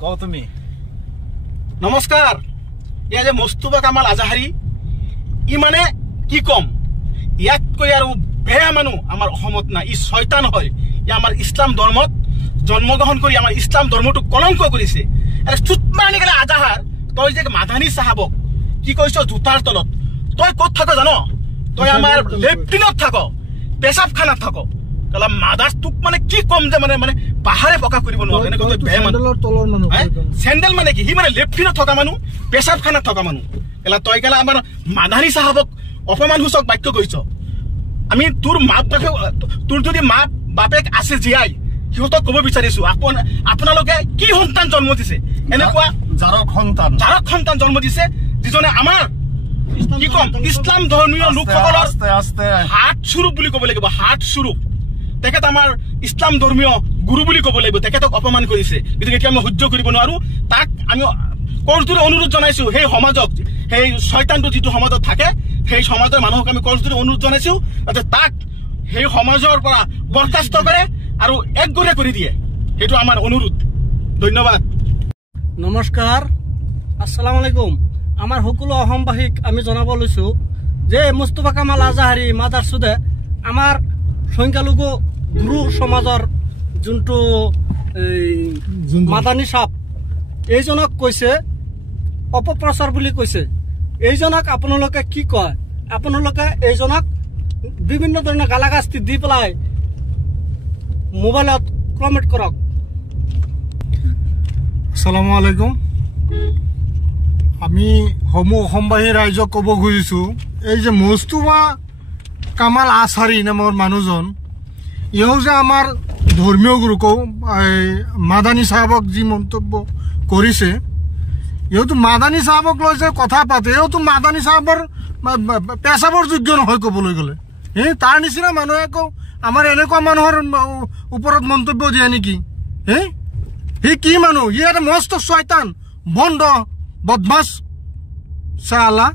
কও তুমি। নমস্কাৰ। ইয়া যে মুস্তাফা কামাল আজাহাৰী ই মানে কি কম, ইয়াতকৈ আৰু বেয়া মানুহ আমাৰ অসমত নাই। ই শয়তান হয়। ই আমাৰ ইছলাম ধৰ্মত জন্মগ্ৰহণ কৰি আমাৰ ইছলাম ধৰ্মটোক কলংক কৰিছে। চুটমানি গেলে আজাহাৰ, তই যে মাধানী চাহাবক কি কৈছ জোতাৰ তলত, তই ক'ত থাক জানো? তই আমাৰ লেফটিনত থাক, পেচাবখানাত থাক। মাদাৰ তোক মানে কি কম যে মানে মানে পাহাৰে প্ৰকাশ কৰিব নোৱাৰে। চেণ্ডেল মানে কি? সি মানে লেফটিনত থকা মানুহ, পেচাবখানাত থকা মানুহ। তই কেলা আমাৰ মাদানী চাহাবক অপমানসূচক বাক্য কৈছ। আমি তোৰ মাক বাপেক, তোৰ যদি মাক বাপেক আছে জীয়াই, সিহঁতক ক'ব বিচাৰিছো আপোনালোকে কি সন্তান জন্ম দিছে? এনেকুৱা জাৰক সন্তান জন্ম দিছে যিজনে আমাৰ কি কম ইছলাম ধৰ্মীয় লোকসকলৰ হাত স্বৰূপ বুলি ক'ব লাগিব। হাত স্বৰূপ তেখেত আমাৰ ইছলাম ধৰ্মীয় গুৰু বুলি ক'ব লাগিব। তেখেতক অপমান কৰিছে, গতিকে এতিয়া আমি সহ্য কৰিব নোৱাৰো। তাক আমি কৰজোৰে অনুৰোধ জনাইছো, সেই সমাজক, সেই শয়তানটো যিটো সমাজত থাকে সেই সমাজৰ মানুহক আমি কৰজোৰে অনুৰোধ জনাইছো যাতে তাক সেই সমাজৰ পৰা বৰখাস্ত কৰে আৰু একগোৰে কৰি দিয়ে। সেইটো আমাৰ অনুৰোধ। ধন্যবাদ। নমস্কাৰ, আসসালামু আলাইকুম। আমাৰ সকলো অসমবাসীক আমি জনাব লৈছো যে মুস্তাফা কামাল আজাহাৰী মাদাৰ চুদে আমাৰ সংখ্যালঘু গুৰু সমাজৰ যোনটো মাদানী চাপ এইজনক কৈছে অপপ্ৰচাৰ বুলি কৈছে। এইজনক আপোনালোকে কি কয়? আপোনালোকে এইজনক বিভিন্ন ধৰণৰ গালাগাস্তি দি পেলাই মোবাইলত কমেণ্ট কৰক। আসসালামু আলাইকুম। আমি সমূহ অসমবাসী ৰাইজক ক'ব খুজিছো, এই যে মুস্তাফা কামাল আজাহাৰী নামৰ মানুহজন, ইও যে আমাৰ ধৰ্মীয় গুৰু মাদানী চাহাবক যি মন্তব্য কৰিছে, ইহঁতো মাদানী চাহাবক লৈ যে কথা পাতে, ইহঁতো মাদানী চাহাবৰ পেচাবৰ যোগ্য নহয় ক'বলৈ গ'লে। তাৰ নিচিনা মানুহে আকৌ আমাৰ এনেকুৱা মানুহৰ ওপৰত মন্তব্য দিয়ে নেকি? সি কি মানুহ? সি এটা মস্ত শয়তান, বন্ধ বদমাছ চালা।